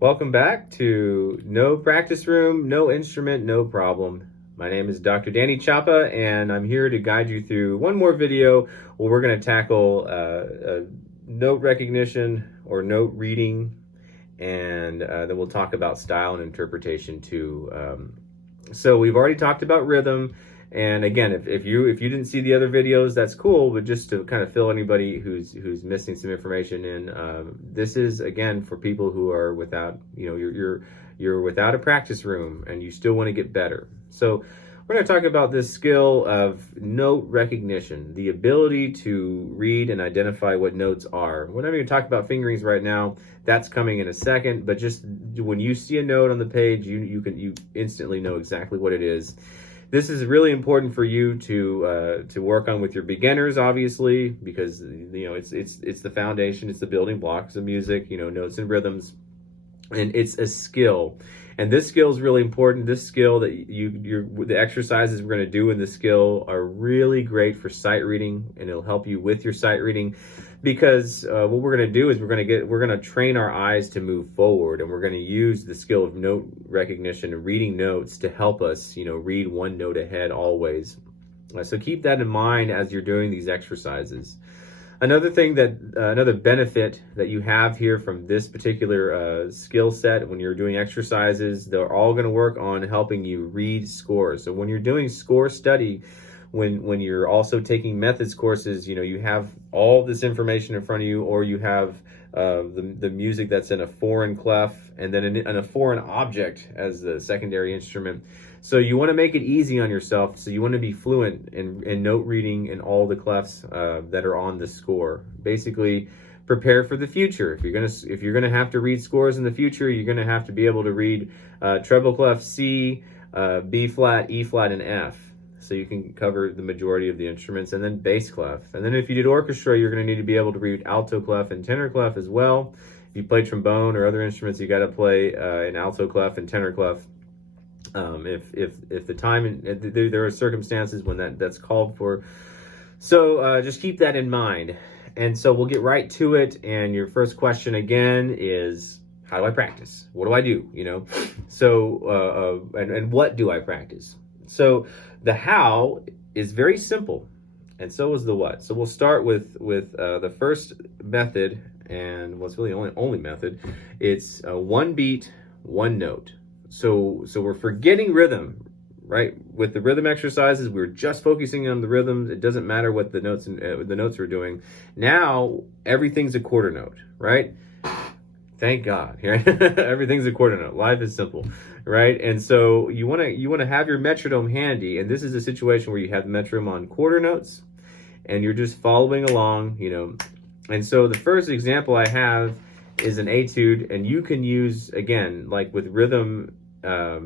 Welcome back to No Practice Room, No Instrument, No Problem. My name is Dr. Danny Chapa, and I'm here to guide you through one more video where we're going to tackle note recognition or note reading, and then we'll talk about style and interpretation too. So we've already talked about rhythm. And again, if you didn't see the other videos, that's cool. But just to kind of fill anybody who's missing some information in, this is again for people who are without, you're without a practice room and you still want to get better. So we're going to talk about this skill of note recognition, the ability to read and identify what notes are. We're not going to talk about fingerings right now. That's coming in a second. But just when you see a note on the page, you instantly know exactly what it is. This is really important for you to work on with your beginners, obviously, because it's the foundation, it's the building blocks of music, notes and rhythms, and it's a skill. And this skill is really important. This skill that the exercises we're going to do in this skill are really great for sight reading, and it'll help you with your sight reading. Because what we're going to do is we're going to train our eyes to move forward, and we're going to use the skill of note recognition and reading notes to help us, read one note ahead always. So keep that in mind as you're doing these exercises. Another benefit that you have here from this particular skill set when you're doing exercises, they're all going to work on helping you read scores. So when you're doing score study, when you're also taking methods courses, you have all this information in front of you, or you have the music that's in a foreign clef and then in a foreign object as the secondary instrument. So you want to make it easy on yourself. So you want to be fluent in note reading in all the clefs that are on the score. Basically, prepare for the future. If you're gonna have to read scores in the future, you're gonna have to be able to read treble clef C, B flat, E flat, and F. So you can cover the majority of the instruments, and then bass clef. And then if you did orchestra, you're going to need to be able to read alto clef and tenor clef as well. If you play trombone or other instruments, you got to play an alto clef and tenor clef. If the time there are circumstances when that's called for. So just keep that in mind. And so we'll get right to it. And your first question again is, how do I practice? What do I do? So and what do I practice? So the how is very simple, and so is the what. So we'll start with the first method, and what's really only method. It's one beat, one note. So we're forgetting rhythm, right? With the rhythm exercises, we're just focusing on the rhythms. It doesn't matter what the notes are doing. Now everything's a quarter note, right? Thank God, right? Everything's a quarter note. Life is simple, right? And so you want to have your metronome handy, and this is a situation where you have the metronome on quarter notes, and you're just following along, And so the first example I have is an etude, and you can use, again, like with rhythm,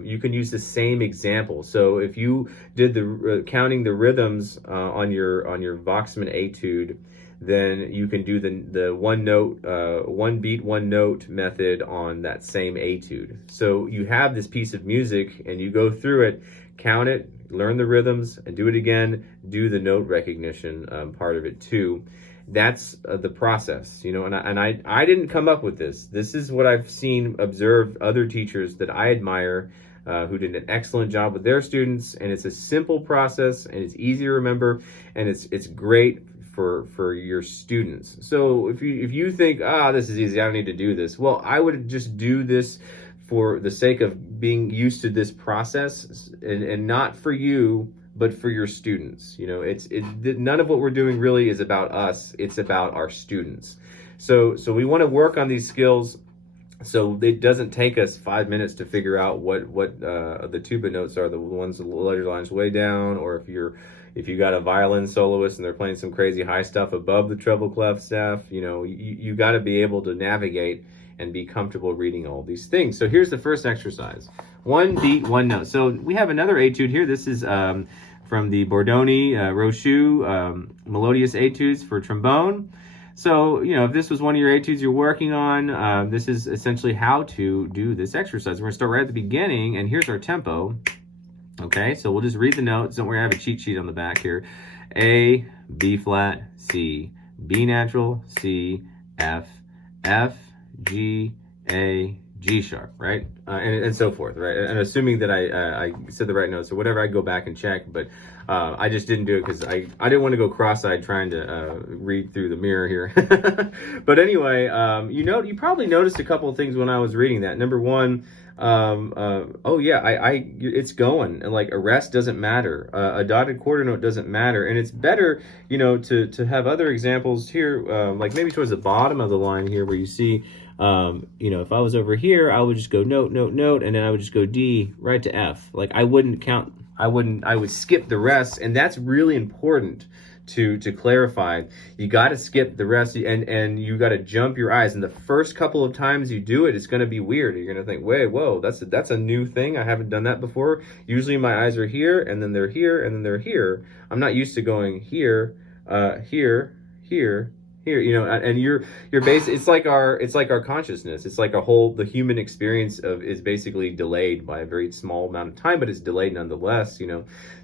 you can use the same example. So if you did the counting the rhythms on your Voxman etude, then you can do the one beat, one note method on that same etude. So you have this piece of music and you go through it, count it, learn the rhythms, and do it again, do the note recognition part of it too. That's the process, and I didn't come up with this. This is what I've observed other teachers that I admire who did an excellent job with their students, and it's a simple process, and it's easy to remember, and it's great for your students. So if you think, this is easy, I don't need to do this. Well, I would just do this for the sake of being used to this process, and not for you, but for your students. None of what we're doing really is about us. It's about our students. So we want to work on these skills so it doesn't take us 5 minutes to figure out what the tuba notes are, the ones the letter lines way down, or if you got a violin soloist and they're playing some crazy high stuff above the treble clef staff, you got to be able to navigate and be comfortable reading all these things. So here's the first exercise. One beat, one note. So we have another etude here. This is from the Bordoni Rochu Melodious Etudes for trombone. So, if this was one of your etudes you're working on, this is essentially how to do this exercise. We're going to start right at the beginning, and here's our tempo. Okay, so we'll just read the notes. Don't worry, I have a cheat sheet on the back here. A, B flat, C, B natural, C, F, F, G, A, G sharp, right? And so forth, right? And assuming that I said the right notes or whatever, I go back and check, but I just didn't do it because I didn't want to go cross-eyed trying to read through the mirror here. But anyway, you probably noticed a couple of things when I was reading that. Number one, oh yeah, it's going, and like a rest doesn't matter, a dotted quarter note doesn't matter, and it's better, to have other examples here, like maybe towards the bottom of the line here where you see, if I was over here, I would just go note, note, note, and then I would just go D right to F. Like I wouldn't count, I would skip the rest, and that's really important to clarify. You got to skip the rest, and you got to jump your eyes. And the first couple of times you do it, it's going to be weird. You're going to think, wait, whoa, that's a new thing. I haven't done that before. Usually my eyes are here, and then they're here, and then they're here. I'm not used to going here, here, here, and you're basic. It's like our consciousness. It's like the human experience is basically delayed by a very small amount of time, but it's delayed nonetheless.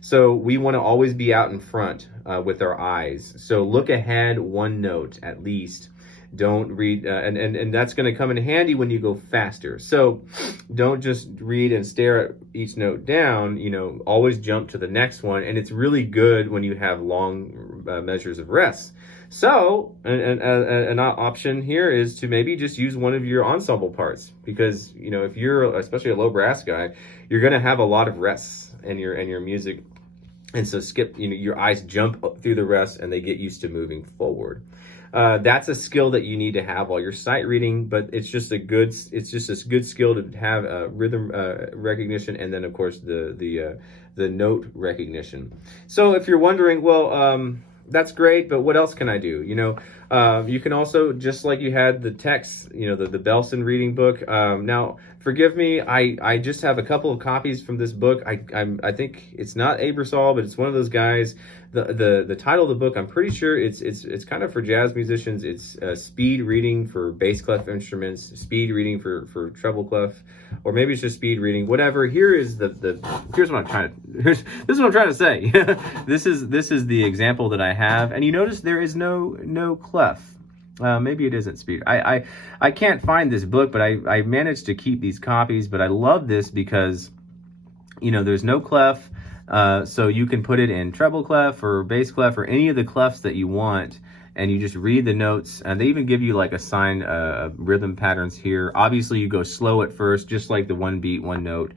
So we want to always be out in front with our eyes. So look ahead one note at least. Don't read, and that's going to come in handy when you go faster. So don't just read and stare at each note down. Always jump to the next one, and it's really good when you have long measures of rest. So an option here is to maybe just use one of your ensemble parts, because if you're especially a low brass guy, you're going to have a lot of rests in your music, and so skip. Your eyes jump up through the rest, and they get used to moving forward. That's a skill that you need to have while you're sight reading, but it's just a good skill to have rhythm recognition, and then of course the note recognition. So if you're wondering, well, that's great, but what else can I do? You can also, just like you had the text, the Belson reading book. Now, forgive me, I just have a couple of copies from this book. I think it's not Aebersold, but it's one of those guys. The title of the book, I'm pretty sure it's kind of for jazz musicians. It's speed reading for bass clef instruments, speed reading for treble clef, or maybe it's just speed reading. Whatever. Here's what I'm trying to say. This is the example that I have, and you notice there is no clef. Maybe it isn't speed. I can't find this book, but I managed to keep these copies. But I love this because there's no clef. So you can put it in treble clef or bass clef or any of the clefs that you want, and you just read the notes. And they even give you like a sign rhythm patterns here. Obviously you go slow at first, just like the one beat, one note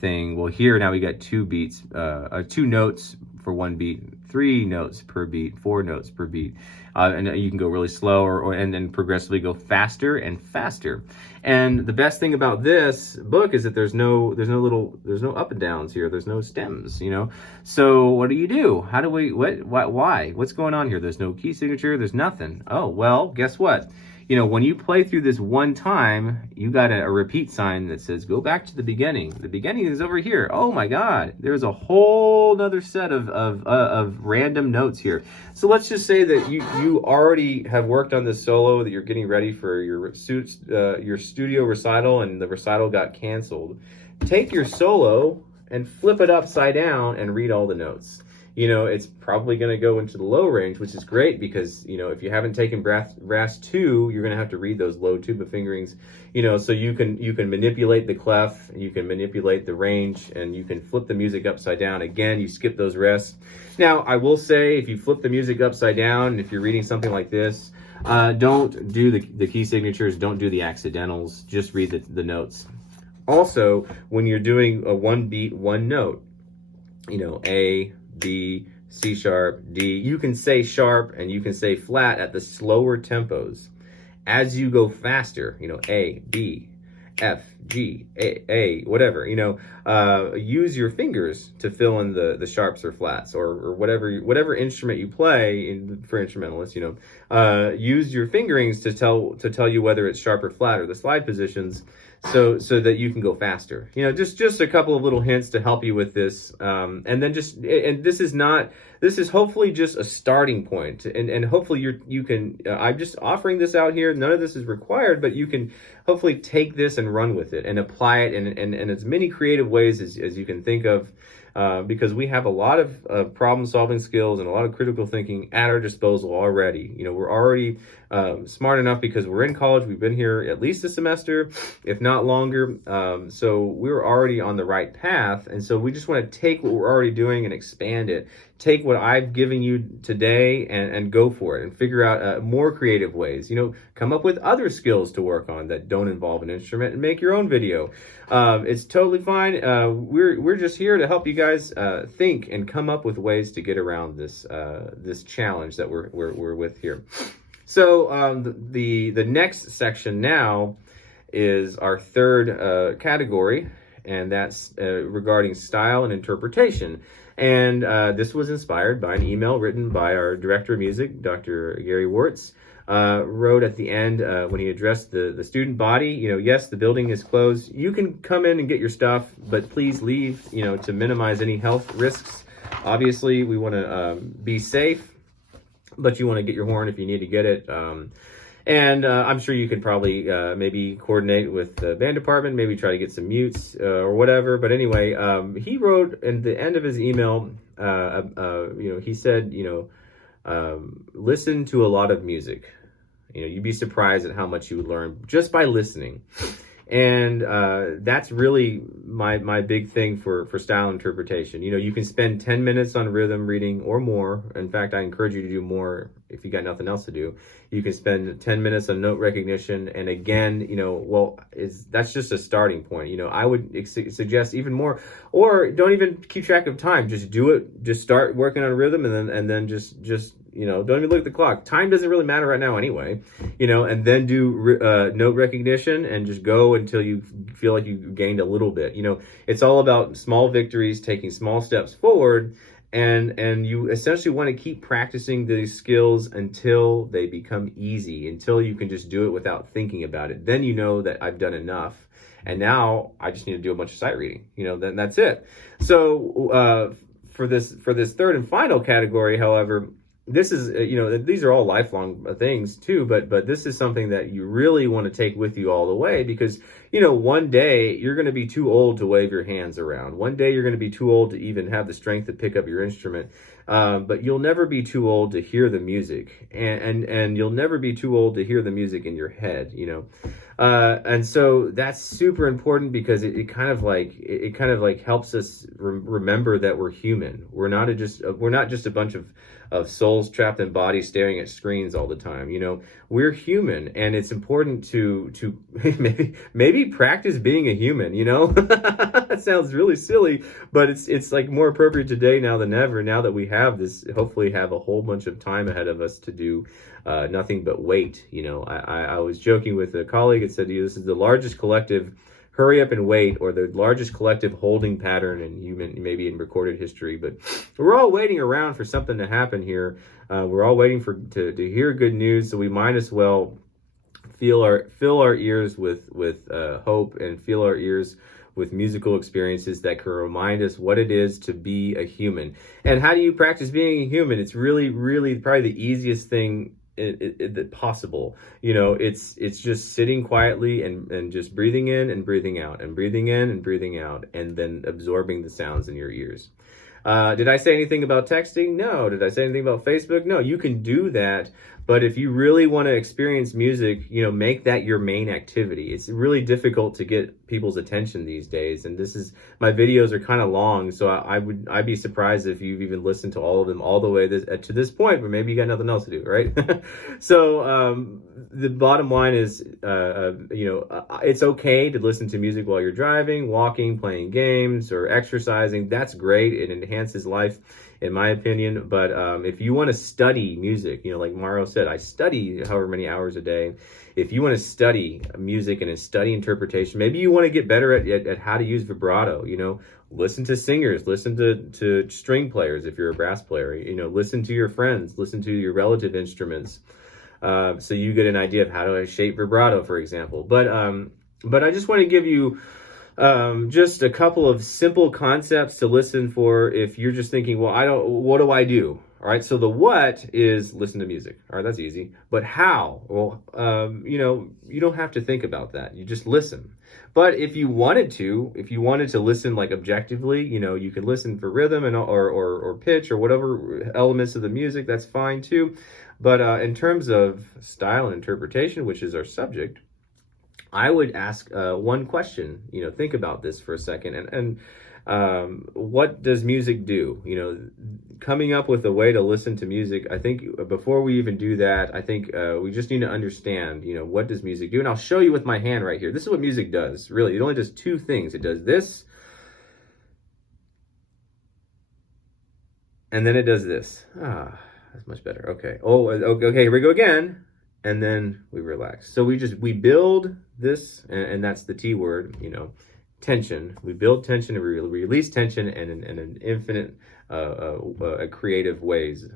thing. Well, here now we got 2 beats, 2 notes for 1 beat, 3 notes per beat, 4 notes per beat. And you can go really slow and then progressively go faster and faster. And the best thing about this book is that there's no up and downs here. There's no stems, So what do? How do we, why? What's going on here? There's no key signature. There's nothing. Oh, well, guess what? When you play through this one time, you got a repeat sign that says, go back to the beginning. The beginning is over here. Oh my God, there's a whole nother set of random notes here. So let's just say that you already have worked on this solo, that you're getting ready for your studio recital, and the recital got canceled. Take your solo and flip it upside down and read all the notes. It's probably going to go into the low range, which is great because, if you haven't taken brass 2, you're going to have to read those low tuba fingerings, so you can manipulate the clef, you can manipulate the range, and you can flip the music upside down. Again, you skip those rests. Now, I will say, if you flip the music upside down, if you're reading something like this, don't do the key signatures, don't do the accidentals, just read the notes. Also, when you're doing a 1 beat, 1 note, A, B, C sharp, D. You can say sharp and you can say flat at the slower tempos. As you go faster, A, B, F, G, A, whatever, use your fingers to fill in the sharps or flats or whatever instrument you play for instrumentalists, use your fingerings to tell you whether it's sharp or flat or the slide positions, so that you can go faster. Just a couple of little hints to help you with this. And then this is hopefully just a starting point, and hopefully you can, I'm just offering this out here. None of this is required, but you can hopefully take this and run with it and apply it in as many creative ways as you can think of. Because we have a lot of problem-solving skills and a lot of critical thinking at our disposal already. We're already smart enough because we're in college. We've been here at least a semester, if not longer. So we're already on the right path. And so we just want to take what we're already doing and expand it. Take what I've given you today and go for it and figure out more creative ways. Come up with other skills to work on that don't involve an instrument and make your own video. It's totally fine. We're just here to help you guys think and come up with ways to get around this challenge that we're with here. So the next section now is our third category, and that's regarding style and interpretation. And this was inspired by an email written by our director of music, Dr. Gary Wartz. Wrote at the end when he addressed the student body, yes, the building is closed. You can come in and get your stuff, but please leave, to minimize any health risks. Obviously, we want to be safe, but you want to get your horn if you need to get it. And I'm sure you can probably maybe coordinate with the band department, maybe try to get some mutes or whatever. But anyway, he wrote in the end of his email, he said, listen to a lot of music. You'd be surprised at how much you would learn just by listening. And that's really my big thing for style interpretation. You can spend 10 minutes on rhythm reading or more. In fact, I encourage you to do more if you got nothing else to do. You can spend 10 minutes on note recognition. And again, that's just a starting point. I would suggest even more, or don't even keep track of time. Just do it. Just start working on rhythm and then just don't even look at the clock. Time doesn't really matter right now anyway, and then do note recognition and just go until you feel like you gained a little bit. It's all about small victories, taking small steps forward, and you essentially want to keep practicing these skills until they become easy, until you can just do it without thinking about it. Then that I've done enough, and now I just need to do a bunch of sight reading. Then that's it. So for this third and final category, however, this is, these are all lifelong things too, but this is something that you really want to take with you all the way because, one day you're going to be too old to wave your hands around. One day you're going to be too old to even have the strength to pick up your instrument. But you'll never be too old to hear the music, and you'll never be too old to hear the music in your head, and so that's super important because it kind of like helps us remember that we're human. We're not just a bunch of souls trapped in bodies staring at screens all the time. We're human, and it's important to maybe practice being a human. That sounds really silly, but it's like more appropriate today now than ever. Now that we hopefully have a whole bunch of time ahead of us to do nothing but wait. I was joking with a colleague and said, this is the largest collective hurry up and wait, or the largest collective holding pattern in maybe in recorded history. But we're all waiting around for something to happen here. We're all waiting to hear good news, so we might as well fill our ears with hope and fill our ears with musical experiences that can remind us what it is to be a human. And how do you practice being a human? It's really, really probably the easiest thing possible. It's just sitting quietly and just breathing in and breathing out and breathing in and breathing out and then absorbing the sounds in your ears. Did I say anything about texting? No. Did I say anything about Facebook? No. You can do that, but if you really want to experience music, make that your main activity. It's really difficult to get people's attention these days, and my videos are kind of long, so I'd be surprised if you've even listened to all of them all the way to this point, but maybe you got nothing else to do, right? So the bottom line is, it's okay to listen to music while you're driving, walking, playing games, or exercising. That's great. It enhances life, in my opinion. But if you want to study music, like Mario said, I study however many hours a day. If you want to study music and study interpretation, maybe you want to get better at how to use vibrato, listen to singers, listen to string players if you're a brass player, listen to your friends, listen to your relative instruments, so you get an idea of how to shape vibrato, for example. But I just want to give you just a couple of simple concepts to listen for if you're just thinking, well, what do I do? All right, so the what is listen to music. All right, that's easy. But how? Well, you don't have to think about that. You just listen. But if you wanted to listen like objectively, you can listen for rhythm and or pitch or whatever elements of the music. That's fine too. But in terms of style and interpretation, which is our subject, I would ask one question. Think about this for a second, and what does music do? Coming up with a way to listen to music. I think before we even do that, I think we just need to understand, what does music do? And I'll show you with my hand right here. This is what music does. Really, it only does two things. It does this, and then it does this. That's much better. Okay. Oh, okay. Here we go again. And then we relax. So we build this, and that's the T word, tension. We build tension and we release tension and in an infinite, creative ways,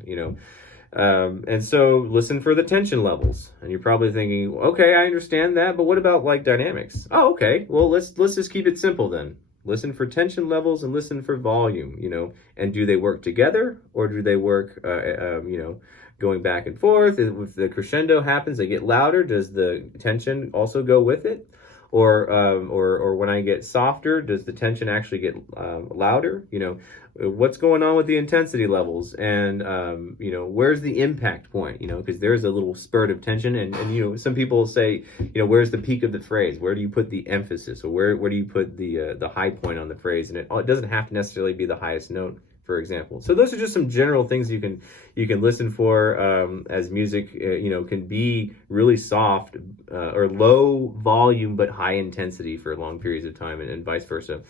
and so listen for the tension levels. And you're probably thinking, okay, I understand that, but what about like dynamics? Oh, okay. Well, let's just keep it simple then. Listen for tension levels and listen for volume, and do they work together or do they work, going back and forth? If the crescendo happens, they get louder. Does the tension also go with it? Or when I get softer, does the tension actually get louder? What's going on with the intensity levels, and where's the impact point? Because there's a little spurt of tension, and some people say, where's the peak of the phrase? Where do you put the emphasis, or where do you put the high point on the phrase? And it doesn't have to necessarily be the highest note, for example. So those are just some general things you can listen for as music, can be really soft or low volume but high intensity for long periods of time, and vice versa.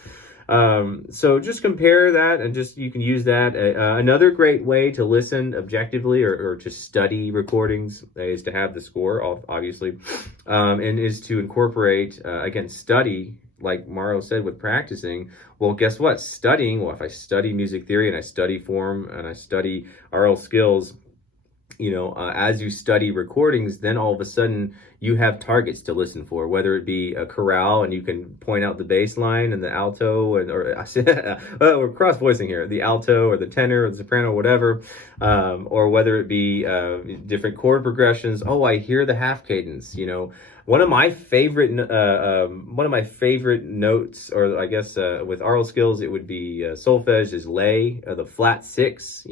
So just compare that, and you can use that. Another great way to listen objectively or to study recordings is to have the score, obviously, and is to incorporate, again, study. Like Mauro said with practicing, well, guess what? Studying, if I study music theory and I study form and I study aural skills, as you study recordings, then all of a sudden you have targets to listen for, whether it be a chorale and you can point out the bass line and the alto, we're cross voicing here, the alto or the tenor or the soprano, whatever, or whether it be different chord progressions. Oh, I hear the half cadence, One of my favorite notes, or I guess with aural skills, it would be solfege is lay, the flat six.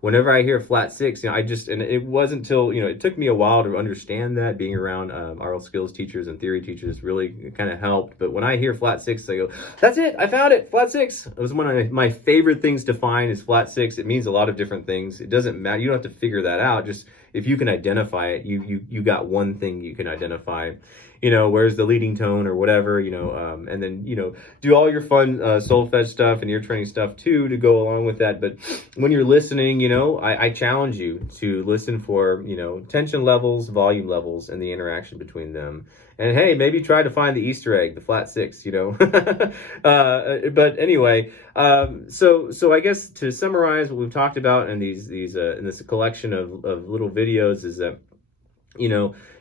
Whenever I hear flat six, and it wasn't until it took me a while to understand that. Being around aural skills teachers and theory teachers really kind of helped. But when I hear flat six, I go, "That's it! I found it! Flat six." It was one of my favorite things to find is flat six. It means a lot of different things. It doesn't matter. You don't have to figure that out. Just if you can identify it, you got one thing you can identify. Where's the leading tone or whatever, and then, do all your fun solfege stuff and ear training stuff too to go along with that. But when you're listening, I challenge you to listen for, tension levels, volume levels, and the interaction between them. And hey, maybe try to find the Easter egg, the flat six, But anyway, so I guess to summarize what we've talked about in these in this collection of little videos is that,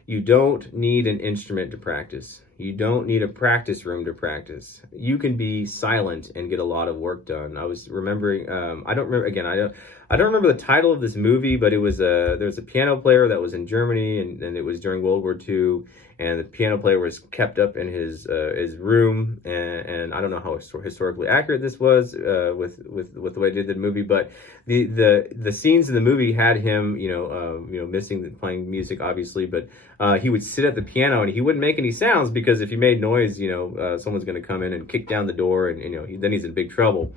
you don't need an instrument to practice. You don't need a practice room to practice. You can be silent and get a lot of work done. I was remembering, I don't remember the title of this movie, but there was a piano player that was in Germany, and it was during World War II, and the piano player was kept up in his room, and I don't know how historically accurate this was with the way they did the movie, but the scenes in the movie had him missing playing music, obviously, but he would sit at the piano and he wouldn't make any sounds, because if he made noise, someone's going to come in and kick down the door, and then he's in big trouble.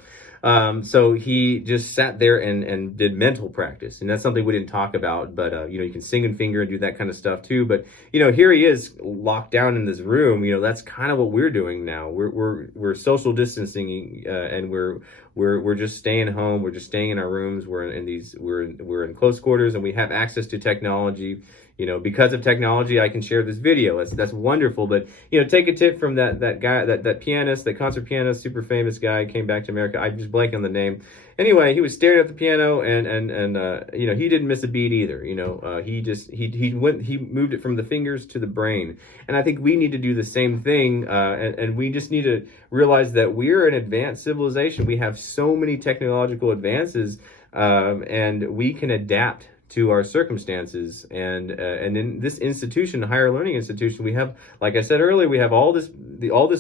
So he just sat there and did mental practice, and that's something we didn't talk about, but you can sing and finger and do that kind of stuff too. But here he is locked down in this room. That's kind of what we're doing now. We're social distancing, and we're just staying home. We're just staying in our rooms. We're in close quarters, and we have access to technology. Because of technology, I can share this video. That's wonderful. But take a tip from that guy, that pianist, that concert pianist, super famous guy, came back to America. I'm just blanking on the name. Anyway, he was staring at the piano, and he didn't miss a beat either. He moved it from the fingers to the brain. And I think we need to do the same thing. And we just need to realize that we're an advanced civilization. We have so many technological advances. and we can adapt to our circumstances. And in this institution, higher learning institution, we have, like I said earlier, we have all this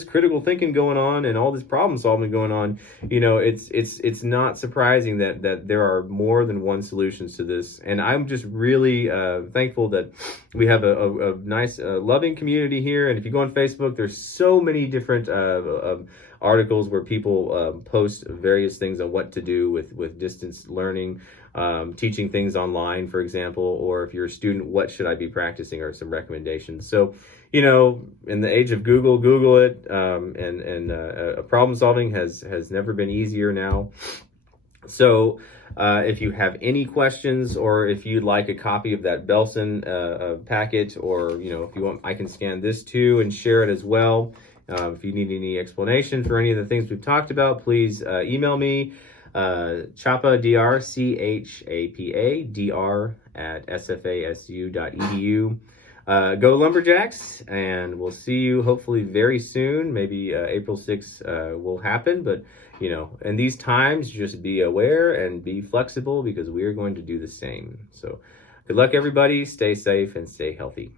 critical thinking going on and all this problem solving going on. It's not surprising that there are more than one solutions to this. And I'm just really thankful that we have a nice loving community here. And if you go on Facebook, there's so many different articles where people post various things on what to do with distance learning, teaching things online, for example, or if you're a student, what should I be practicing, or some recommendations. So, in the age of Google it, and problem solving has never been easier now. So if you have any questions, or if you'd like a copy of that Belson packet, or if you want, I can scan this too and share it as well. If you need any explanation for any of the things we've talked about, please email me, Chapa, Dr, CHAPA, Dr, at sfasu.edu. Go Lumberjacks, and we'll see you hopefully very soon. Maybe April 6th will happen, but in these times, just be aware and be flexible, because we are going to do the same. So good luck, everybody. Stay safe and stay healthy.